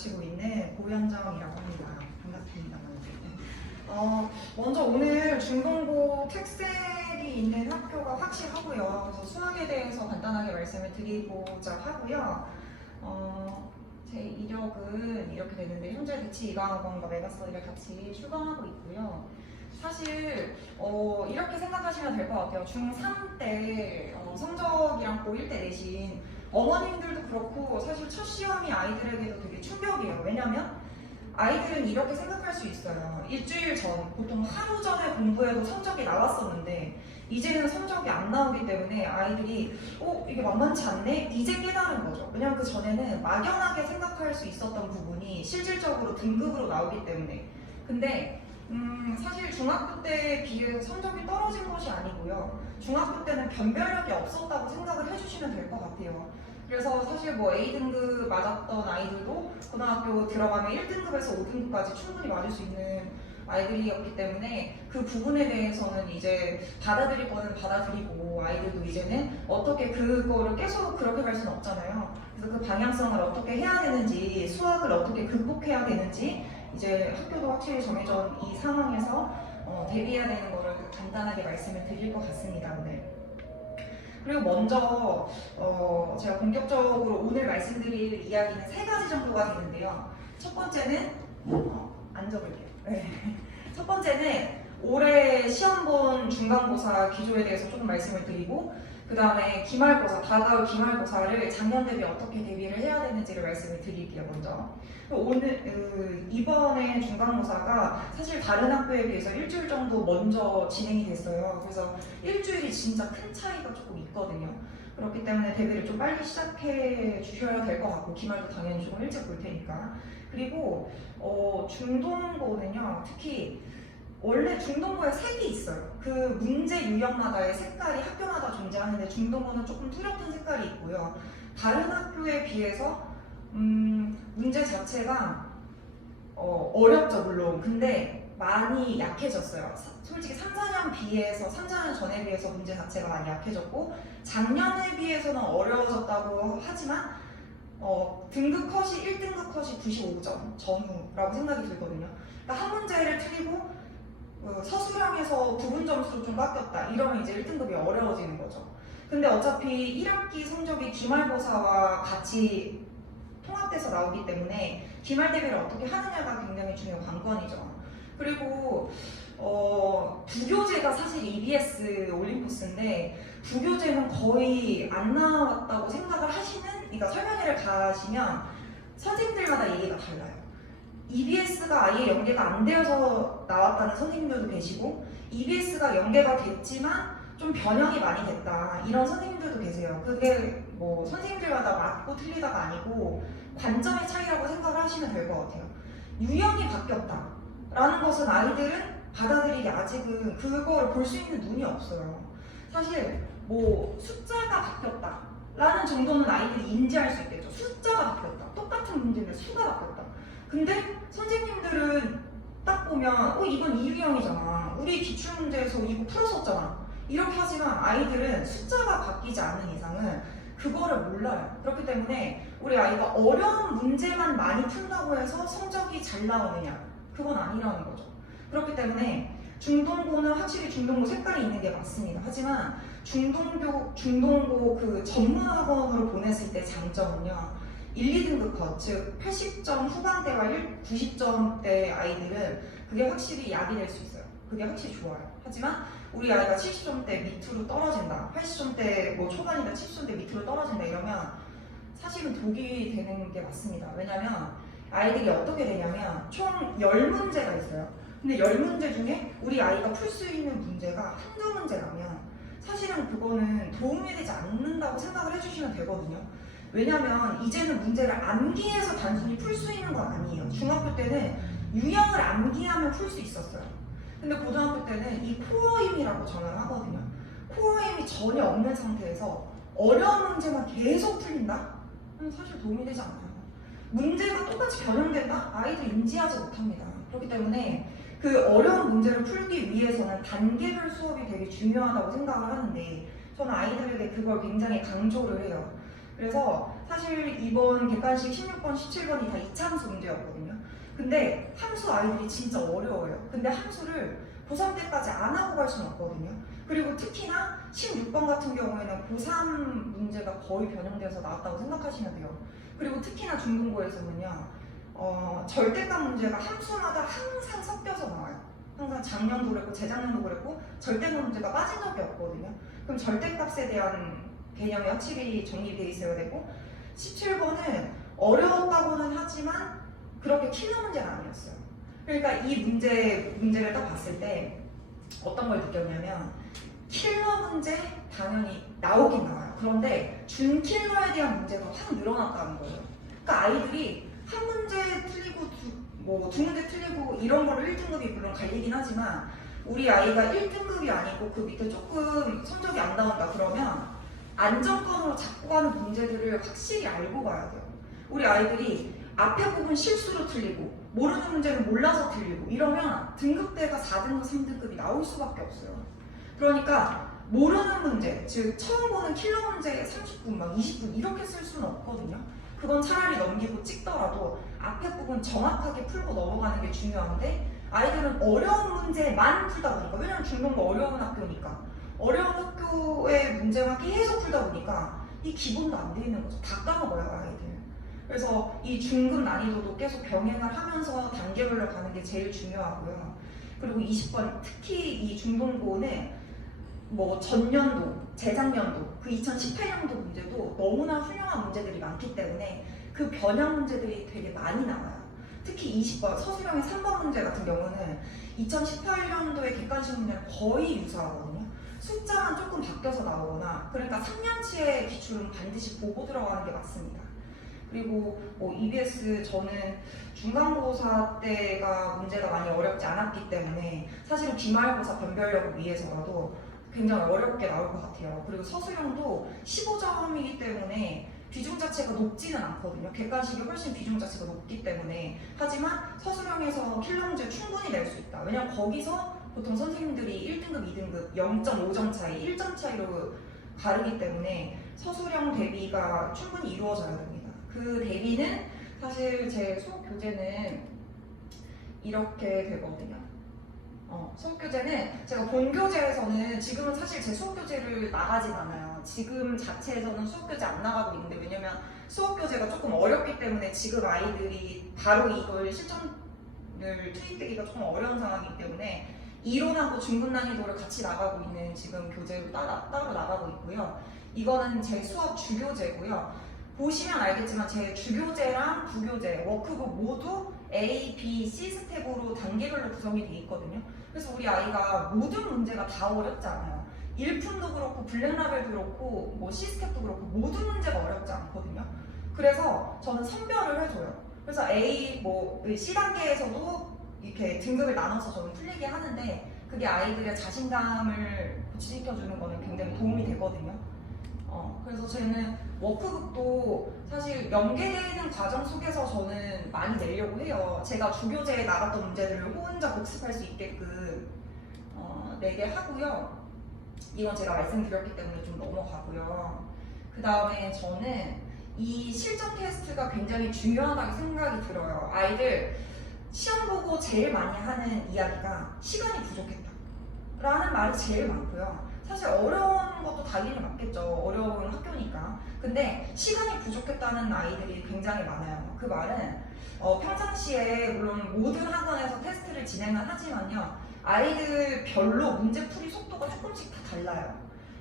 가르치고 있는 고현정이라고 합니다. 반갑습니다. 먼저 오늘 중동고 특색이 있는 학교가 확실하고요. 그래서 수학에 대해서 간단하게 말씀을 드리고자 하고요. 제 이력은 이렇게 되는데 현재 대치 이강학원과 메가스터디를 같이 출강하고 있고요. 사실 이렇게 생각하시면 될 것 같아요. 중3 때 성적이랑 고1 때 내신 어머님들도 그렇고 사실 첫 시험이 아이들에게도 되게 충격이에요. 왜냐면 아이들은 이렇게 생각할 수 있어요. 일주일 전, 보통 하루 전에 공부해도 성적이 나왔었는데 이제는 성적이 안 나오기 때문에 아이들이 이게 만만치 않네? 이제 깨달은 거죠. 왜냐면 그 전에는 막연하게 생각할 수 있었던 부분이 실질적으로 등급으로 나오기 때문에. 근데 사실 중학교 때에 비해 성적이 떨어진 것이 아니고요. 중학교 때는 변별력이 없었다고 생각을 해주시면 될 것 같아요. 그래서 사실 뭐 A등급 맞았던 아이들도 고등학교 들어가면 1등급에서 5등급까지 충분히 맞을 수 있는 아이들이었기 때문에 그 부분에 대해서는 이제 받아들일 거는 받아들이고 아이들도 이제는 어떻게 그거를 계속 그렇게 갈 수는 없잖아요. 그래서 그 방향성을 어떻게 해야 되는지, 수학을 어떻게 극복해야 되는지 이제 학교도 확실히 정해진 이 상황에서 대비해야 되는 거를 간단하게 말씀을 드릴 것 같습니다. 오늘. 그리고 먼저 제가 본격적으로 오늘 말씀드릴 이야기는 3가지 정도가 되는데요. 첫 번째는 앉아볼게요. 네. 첫 번째는 올해 시험 본 중간고사 기조에 대해서 조금 말씀을 드리고 그 다음에 기말고사, 다가올 기말고사를 작년 대비 어떻게 대비를 해야 되는지를 말씀을 드릴게요. 먼저 오늘 이번에 중간고사가 사실 다른 학교에 비해서 일주일 정도 먼저 진행이 됐어요. 그래서 일주일이 진짜 큰 차이가 조금 있거든요. 그렇기 때문에 대비를 좀 빨리 시작해 주셔야 될 것 같고 기말도 당연히 조금 일찍 볼 테니까. 그리고 중동고는요, 특히 원래 중동고에 색이 있어요. 그 문제 유형마다의 색깔이 학교마다 존재하는데 중동고는 조금 뚜렷한 색깔이 있고요. 다른 학교에 비해서 문제 자체가 어렵죠, 물론. 근데 많이 약해졌어요. 솔직히 3, 4년 전에 비해서 문제 자체가 많이 약해졌고 작년에 비해서는 어려워졌다고 하지만 등급 컷이 1등급 컷이 95점 전후라고 생각이 들거든요. 그러니까 한 문제를 틀리고 서술형에서 부분 점수로 좀 바뀌었다 이러면 이제 1등급이 어려워지는 거죠. 근데 어차피 1학기 성적이 기말고사와 같이 통합돼서 나오기 때문에 기말 대비를 어떻게 하느냐가 굉장히 중요한 관건이죠. 그리고 부교재가 사실 EBS 올림포스인데 부교재는 거의 안 나왔다고 생각을 하시는, 그러니까 설명회를 가시면 선생님들마다 얘기가 달라요. EBS가 아예 연계가 안 되어서 나왔다는 선생님들도 계시고 EBS가 연계가 됐지만 좀 변형이 많이 됐다 이런 선생님들도 계세요. 그게 뭐 선생님들마다 맞고 틀리다가 아니고 관점의 차이라고 생각을 하시면 될 것 같아요. 유형이 바뀌었다 라는 것은 아이들은 받아들이기 아직은 그걸 볼 수 있는 눈이 없어요. 사실 뭐 숫자가 바뀌었다 라는 정도는 아이들이 인지할 수 있겠죠. 숫자가 바뀌었다, 똑같은 문제인데 수가 바뀌었다. 근데 선생님들은 딱 보면 이건 이 유형이잖아, 우리 기출문제에서 이거 풀었었잖아 이렇게 하지만 아이들은 숫자가 바뀌지 않는 이상은 그거를 몰라요. 그렇기 때문에 우리 아이가 어려운 문제만 많이 푼다고 해서 성적이 잘 나오느냐, 그건 아니라는 거죠. 그렇기 때문에 중동고는 확실히 중동고 색깔이 있는 게 맞습니다. 하지만 중동고 그 전문학원으로 보냈을 때 장점은요, 1, 2등급 컷, 즉 80점 후반대와 90점대 아이들은 그게 확실히 약이 될 수 있어요. 그게 확실히 좋아요. 하지만 우리 아이가 70점대 밑으로 떨어진다, 80점대 뭐 초반이다 70점대 밑으로 떨어진다 이러면 사실은 독이 되는 게 맞습니다. 왜냐면 아이들이 어떻게 되냐면 총 10문제가 있어요. 근데 10문제 중에 우리 아이가 풀 수 있는 문제가 한두 문제라면 사실은 그거는 도움이 되지 않는다고 생각을 해주시면 되거든요. 왜냐면 이제는 문제를 암기해서 단순히 풀 수 있는 건 아니에요. 중학교 때는 유형을 암기하면 풀 수 있었어요. 근데 고등학교 때는 이 코어 힘이라고 전화를 하거든요. 코어 힘이 전혀 없는 상태에서 어려운 문제만 계속 풀린다? 그럼 사실 도움이 되지 않아요. 문제가 똑같이 변형된다? 아이들이 인지하지 못합니다. 그렇기 때문에 그 어려운 문제를 풀기 위해서는 단계별 수업이 되게 중요하다고 생각을 하는데 저는 아이들에게 그걸 굉장히 강조를 해요. 그래서 사실 이번 객관식 16번, 17번이 다 이차함수 문제였거든요. 근데 함수 아이들이 진짜 어려워요. 근데 함수를 고3 때까지 안 하고 갈 수는 없거든요. 그리고 특히나 16번 같은 경우에는 고3 문제가 거의 변형돼서 나왔다고 생각하시면 돼요. 그리고 특히나 중등고에서는요. 절대값 문제가 함수마다 항상 섞여서 나와요. 항상 작년도 그랬고 재작년도 그랬고 절대값 문제가 빠진 적이 없거든요. 그럼 절대값에 대한 개념이 확실히 정립되어 있어야 되고 17번은 어려웠다고는 하지만 그렇게 킬러 문제는 아니었어요. 그러니까 이 문제를 딱 봤을 때 어떤 걸 느꼈냐면 킬러 문제 당연히 나오긴 나와요. 그런데 준킬러에 대한 문제가 확 늘어났다는 거예요. 그러니까 아이들이 한 문제 틀리고 두 문제 틀리고 이런 걸로 1등급이 물론 갈리긴 하지만 우리 아이가 1등급이 아니고 그 밑에 조금 성적이 안 나온다 그러면 안정권으로 잡고 가는 문제들을 확실히 알고 가야 돼요. 우리 아이들이 앞에 부분 실수로 틀리고 모르는 문제는 몰라서 틀리고 이러면 등급대가 4등급, 3등급이 나올 수밖에 없어요. 그러니까 모르는 문제, 즉 처음 보는 킬러 문제 30분, 막 20분 이렇게 쓸 수는 없거든요. 그건 차라리 넘기고 찍더라도 앞에 부분 정확하게 풀고 넘어가는 게 중요한데 아이들은 어려운 문제만 풀다 보니까 왜냐면 중등부 어려운 학교니까 어려운 학교의 문제만 계속 풀다 보니까 이 기본도 안 돼 있는 거죠. 다 까먹어요 아이들. 그래서 이 중급 난이도도 계속 병행을 하면서 단계별로 가는 게 제일 중요하고요. 그리고 20번 특히 이 중등고는 뭐 전년도, 재작년도, 그 2018년도 문제도 너무나 훌륭한 문제들이 많기 때문에 그 변형 문제들이 되게 많이 나와요. 특히 20번 서술형의 3번 문제 같은 경우는 2018년도의 객관식 문제는 거의 유사하거든요. 숫자만 조금 바뀌어서 나오거나 그러니까 3년치의 기출은 반드시 보고 들어가는 게 맞습니다. 그리고 뭐 EBS 저는 중간고사 때가 문제가 많이 어렵지 않았기 때문에 사실은 기말고사 변별력을 위해서라도 굉장히 어렵게 나올 것 같아요. 그리고 서술형도 15점이기 때문에 비중 자체가 높지는 않거든요. 객관식이 훨씬 비중 자체가 높기 때문에 하지만 서술형에서 킬러 문제 충분히 낼 수 있다. 왜냐면 거기서 보통 선생님들이 1등급, 2등급 0.5점 차이, 1점 차이로 가르기 때문에 서술형 대비가 충분히 이루어져야 됩니다. 그 대비는 사실 제 수업 교재는 이렇게 되거든요. 수업 교재는 제가 본 교재에서는 지금은 사실 제 수업 교재를 나가진 않아요. 지금 자체에서는 수업 교재 안 나가고 있는데 왜냐면 수업 교재가 조금 어렵기 때문에 지금 아이들이 바로 이걸 실전을 투입되기가 조금 어려운 상황이기 때문에 이론하고 중급 난이도를 같이 나가고 있는 지금 교재로 따로 나가고 있고요. 이거는 제 수업 주교재고요. 보시면 알겠지만 제 주교재랑 부교재, 워크북 모두 A, B, C 스텝으로 단계별로 구성이 돼 있거든요. 그래서 우리 아이가 모든 문제가 다 어렵지 않아요. 1푼도 그렇고 블랙라벨도 그렇고 뭐 C 스텝도 그렇고 모든 문제가 어렵지 않거든요. 그래서 저는 선별을 해줘요. 그래서 A, 뭐 C 단계에서도 이렇게 등급을 나눠서 저는 풀리게 하는데 그게 아이들의 자신감을 고취시켜주는 거는 굉장히 도움이 되거든요. 그래서 저는 워크북도 사실 연계되는 과정 속에서 저는 많이 내려고 해요. 제가 주교재에 나갔던 문제들을 혼자 복습할 수 있게끔 내게 하고요. 이건 제가 말씀드렸기 때문에 좀 넘어가고요. 그 다음에 저는 이 실전 테스트가 굉장히 중요하다고 생각이 들어요. 아이들 시험 보고 제일 많이 하는 이야기가 시간이 부족했다 라는 말이 제일 많고요. 사실 어려운 것도 당연히 맞겠죠. 어려운 학교니까. 근데 시간이 부족했다는 아이들이 굉장히 많아요. 그 말은 평상시에 물론 모든 학원에서 테스트를 진행을 하지만요. 아이들별로 문제풀이 속도가 조금씩 다 달라요.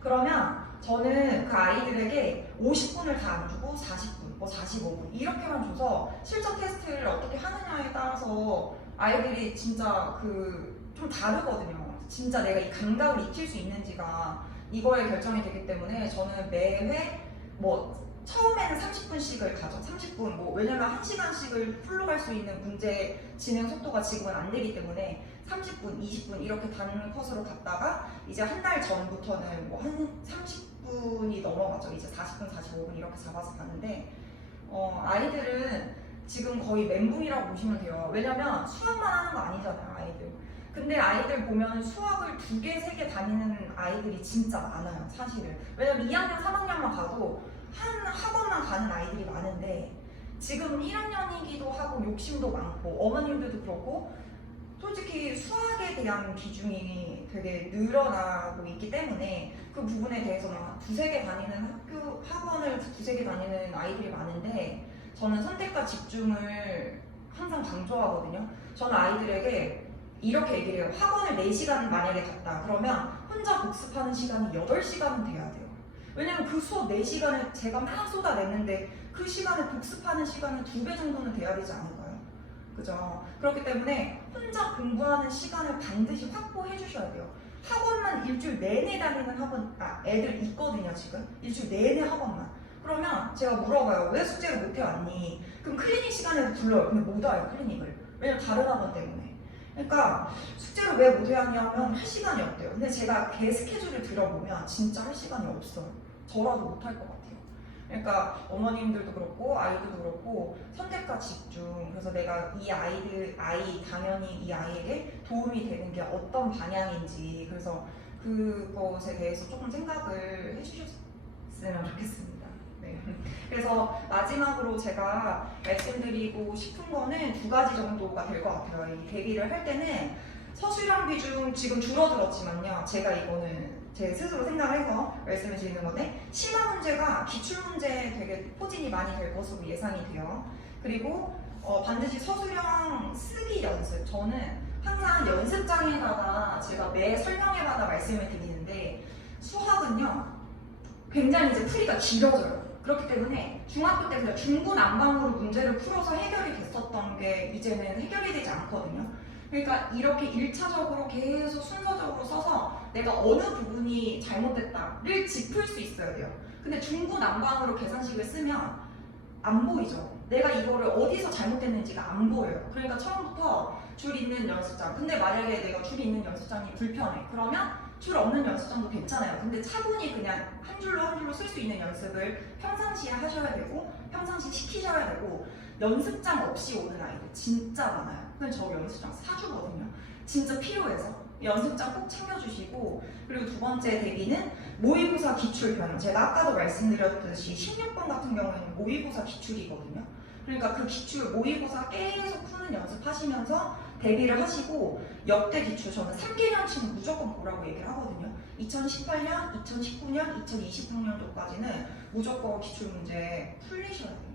그러면 저는 그 아이들에게 50분을 다 안 주고 40분, 뭐 45분 이렇게만 줘서 실전 테스트를 어떻게 하느냐에 따라서 아이들이 진짜 좀 다르거든요. 진짜 내가 이 감각을 익힐 수 있는지가 이거에 결정이 되기 때문에 저는 매회 뭐 처음에는 30분씩을 가죠. 30분 뭐 왜냐면 1시간씩을 풀로 갈 수 있는 문제 진행 속도가 지금은 안 되기 때문에 30분, 20분 이렇게 단컷으로 갔다가 이제 한 달 전부터는 뭐 한 30분이 넘어가죠. 이제 40분, 45분 이렇게 잡아서 가는데 아이들은 지금 거의 멘붕이라고 보시면 돼요. 왜냐면 수학만 하는 거 아니잖아요, 아이들. 근데 아이들 보면 수학을 2개, 3개 다니는 아이들이 진짜 많아요, 사실은. 왜냐면 2학년, 3학년만 가도 한 학원만 가는 아이들이 많은데 지금 1학년이기도 하고 욕심도 많고 어머님들도 그렇고 솔직히 수학에 대한 비중이 되게 늘어나고 있기 때문에 그 부분에 대해서 막 두세 개 다니는 학원을 두세 개 다니는 아이들이 많은데 저는 선택과 집중을 항상 강조하거든요. 저는 아이들에게 이렇게 얘기를 해요. 학원을 4시간 만약에 갔다. 그러면 혼자 복습하는 시간이 8시간은 돼야 돼요. 왜냐면 그 수업 4시간을 제가 막 쏟아냈는데 그 시간에 복습하는 시간은 2배 정도는 돼야 되지 않을까요? 그죠? 그렇기 때문에 혼자 공부하는 시간을 반드시 확보해 주셔야 돼요. 학원만 일주일 내내 다니는 애들 있거든요, 지금. 일주일 내내 학원만. 그러면 제가 물어봐요. 왜 숙제를 못 해왔니? 그럼 클리닉 시간에도 불러요. 근데 못 와요, 클리닉을. 왜냐면 다른 학원 때문에. 그러니까 숙제를 왜 못 해왔냐면 할 시간이 없대요. 근데 제가 걔 스케줄을 들어보면 진짜 할 시간이 없어요. 저라도 못 할 것 같아요. 그러니까 어머님들도 그렇고 아이들도 그렇고 선택과 집중. 그래서 내가 당연히 이 아이에게 도움이 되는 게 어떤 방향인지 그래서 그것에 대해서 조금 생각을 해주셨으면 좋겠습니다. 네. 그래서 마지막으로 제가 말씀드리고 싶은 거는 2가지 정도가 될 것 같아요. 이 대비를 할 때는 서술형 비중 지금 줄어들었지만요. 제가 이거는 제 스스로 생각을 해서 말씀을 드리는 건데 심화 문제가 기출 문제에 되게 포진이 많이 될 것으로 예상이 돼요. 그리고 반드시 서술형 쓰기 연습. 저는 항상 연습장에다가 제가 매 설명회마다 말씀을 드리는데 수학은요 굉장히 이제 풀이가 길어져요. 그렇기 때문에 중학교 때 그냥 중구난방으로 문제를 풀어서 해결이 됐었던 게 이제는 해결이 되지 않거든요. 그러니까 이렇게 1차적으로 계속 순서적으로 써서 내가 어느 부분이 잘못됐다를 짚을 수 있어야 돼요. 근데 중구난방으로 계산식을 쓰면 안 보이죠. 내가 이거를 어디서 잘못됐는지가 안 보여요. 그러니까 처음부터 줄 있는 연습장. 근데 만약에 내가 줄 있는 연습장이 불편해. 그러면 줄 없는 연습장도 괜찮아요. 근데 차분히 그냥 한 줄로 한 줄로 쓸 수 있는 연습을 평상시에 하셔야 되고 평상시 시키셔야 되고 연습장 없이 오는 아이들 진짜 많아요. 근데 저 연습장 사주거든요. 진짜 필요해서 연습장 꼭 챙겨주시고 그리고 2번째 대비는 모의고사 기출 변형. 제가 아까도 말씀드렸듯이 16번 같은 경우에는 모의고사 기출이거든요. 그러니까 그 기출 모의고사 계속 푸는 연습하시면서 대비를 하시고 역대 기출 저는 3개년치는 무조건 보라고 얘기를 하거든요. 2018년, 2019년, 2020학년도까지는 무조건 기출 문제 풀리셔야 됩니다.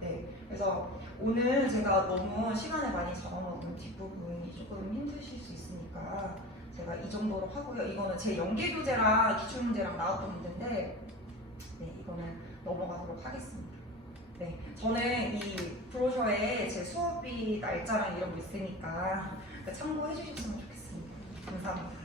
네, 그래서 오늘 제가 너무 시간을 많이 잡아먹은 뒷부분이 조금 힘드실 수 있으니까 제가 이 정도로 하고요. 이거는 제 연계교재랑 기출문제랑 나왔던 문제인데 네, 이거는 넘어가도록 하겠습니다. 네, 저는 이 브로셔에 제 수업비 날짜랑 이런 거 있으니까 참고해 주셨으면 좋겠습니다. 감사합니다.